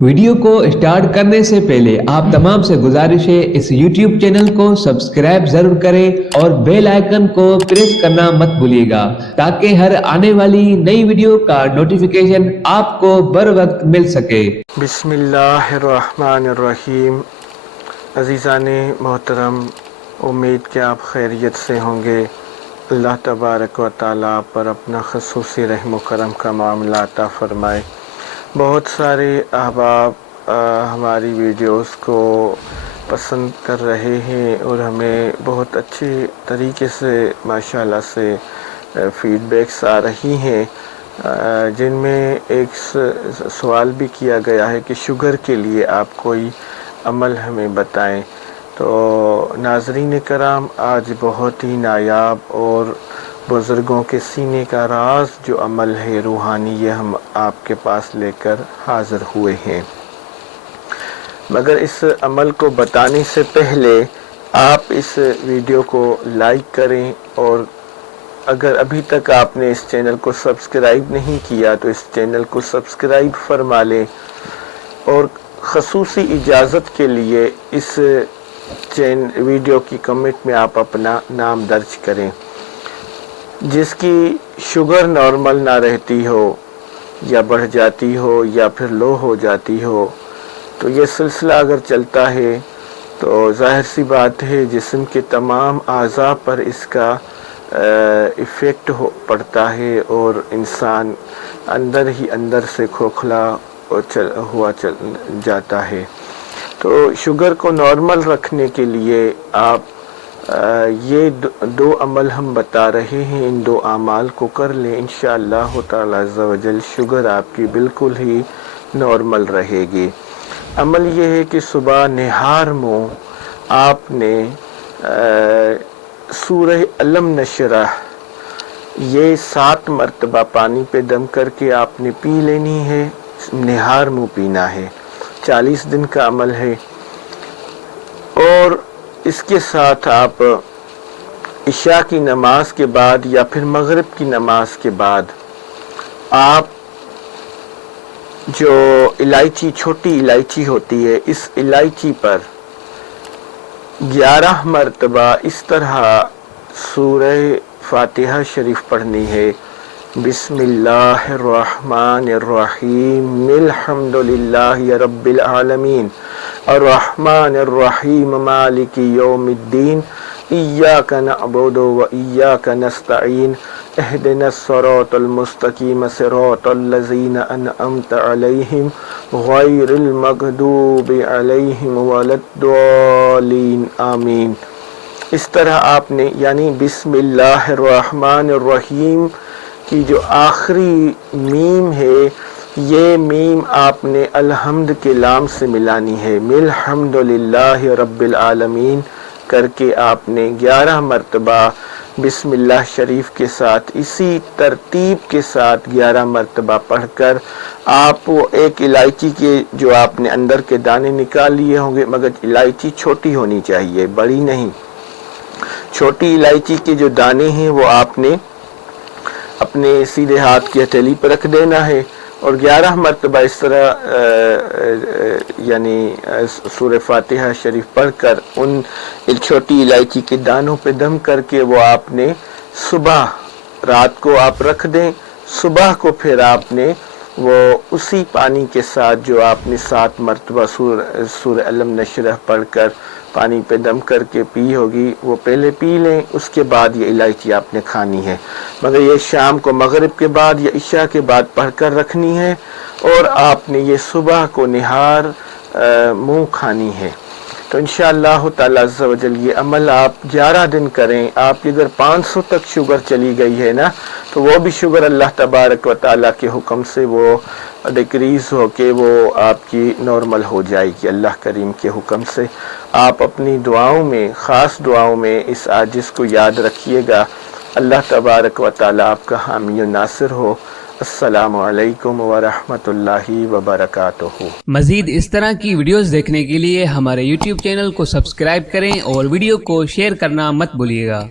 Video کو start کرنے سے پہلے آپ تمام سے گزارش ہے اس یوٹیوب چینل کو سبسکرائب ضرور کریں اور بیل آئیکن کو پریس کرنا مت بھولیے گا تاکہ ہر آنے والی نئی ویڈیو کا نوٹیفیکیشن آپ کو بر وقت مل سکے۔ بسم اللہ الرحمن الرحیم۔ عزیزان محترم، امید کہ آپ خیریت سے ہوں گے۔ اللہ تبارک و تعالیٰ پر اپنا خصوصی رحم و کرم کا معاملہ عطا فرمائے۔ بہت سارے احباب ہماری ویڈیوز کو پسند کر رہے ہیں اور ہمیں بہت اچھے طریقے سے ماشاءاللہ سے فیڈ بیکس آ رہی ہیں، جن میں ایک سوال بھی کیا گیا ہے کہ شوگر کے لیے آپ کوئی عمل ہمیں بتائیں۔ تو ناظرین کرام، آج بہت ہی نایاب اور بزرگوں کے سینے کا راز جو عمل ہے روحانی، یہ ہم آپ کے پاس لے کر حاضر ہوئے ہیں۔ مگر اس عمل کو بتانے سے پہلے آپ اس ویڈیو کو لائک کریں، اور اگر ابھی تک آپ نے اس چینل کو سبسکرائب نہیں کیا تو اس چینل کو سبسکرائب فرما لیں، اور خصوصی اجازت کے لیے اس ویڈیو کی کمنٹ میں آپ اپنا نام درج کریں۔ جس کی شوگر نارمل نہ رہتی ہو یا بڑھ جاتی ہو یا پھر لو ہو جاتی ہو، تو یہ سلسلہ اگر چلتا ہے تو ظاہر سی بات ہے جسم کے تمام اعضاء پر اس کا ایفیکٹ پڑتا ہے اور انسان اندر ہی اندر سے کھوکھلا ہوا جاتا ہے۔ تو شوگر کو نارمل رکھنے کے لیے آپ یہ دو عمل ہم بتا رہے ہیں، ان دو اعمال کو کر لیں، انشاءاللہ تعالی عز و جل شوگر آپ کی بالکل ہی نارمل رہے گی۔ عمل یہ ہے کہ صبح نہار منہ آپ نے سورہ علم نشرہ یہ 7 مرتبہ پانی پہ دم کر کے آپ نے پی لینی ہے، نہار منہ پینا ہے، 40 دن کا عمل ہے۔ اور اس کے ساتھ آپ عشاء کی نماز کے بعد یا پھر مغرب کی نماز کے بعد آپ جو الائچی، چھوٹی الائچی ہوتی ہے، اس الائچی پر 11 مرتبہ اس طرح سورہ فاتحہ شریف پڑھنی ہے۔ بسم اللہ الرحمن الرحیم، الحمدللہ رب العالمین، الرحمن الرحیم، مالک یوم الدین، ایاک نعبد و ایاک نستعین، اہدنا الصراط المستقیم، صراط الذین انعمت علیہم غیر المغضوب علیہم ولا الضالین، آمین۔ اس طرح آپ نے یعنی بسم اللہ الرحمن الرحیم کی جو آخری میم ہے، یہ میم آپ نے الحمد کے لام سے ملانی ہے، الحمدللہ رب العالمین کر کے آپ نے 11 مرتبہ بسم اللہ شریف کے ساتھ اسی ترتیب کے ساتھ 11 مرتبہ پڑھ کر آپ وہ ایک الائچی کے جو آپ نے اندر کے دانے نکال لیے ہوں گے، مگر الائچی چھوٹی ہونی چاہیے، بڑی نہیں، چھوٹی الائچی کے جو دانے ہیں وہ آپ نے اپنے سیدھے ہاتھ کی ہتھیلی پر رکھ دینا ہے، اور 11 مرتبہ اس طرح یعنی سورہ فاتحہ شریف پڑھ کر ان چھوٹی الائچی کے دانوں پہ دم کر کے وہ آپ نے صبح، رات کو آپ رکھ دیں، صبح کو پھر آپ نے وہ اسی پانی کے ساتھ جو آپ نے 7 مرتبہ سورہ علم نشرہ پڑھ کر پانی پہ دم کر کے پی ہوگی، وہ پہلے پی لیں، اس کے بعد یہ الائچی آپ نے کھانی ہے، مگر یہ شام کو مغرب کے بعد یا عشاء کے بعد پڑھ کر رکھنی ہے، اور آپ نے یہ صبح کو نہار منہ کھانی ہے۔ تو انشاءاللہ تعالی عز و جل یہ عمل آپ 11 دن کریں۔ آپ کی اگر 500 تک شوگر چلی گئی ہے نا، تو وہ بھی شوگر اللہ تبارک و تعالیٰ کے حکم سے وہ ڈیکریز ہو کے وہ آپ کی نارمل ہو جائے گی اللہ کریم کے حکم سے۔ آپ اپنی دعاؤں میں، خاص دعاؤں میں اس عاجز کو یاد رکھیے گا۔ اللہ تبارک و تعالیٰ آپ کا حامی و ناصر ہو۔ السلام علیکم ورحمۃ اللہ وبرکاتہ۔ مزید اس طرح کی ویڈیوز دیکھنے کے لیے ہمارے یوٹیوب چینل کو سبسکرائب کریں اور ویڈیو کو شیئر کرنا مت بھولیے گا۔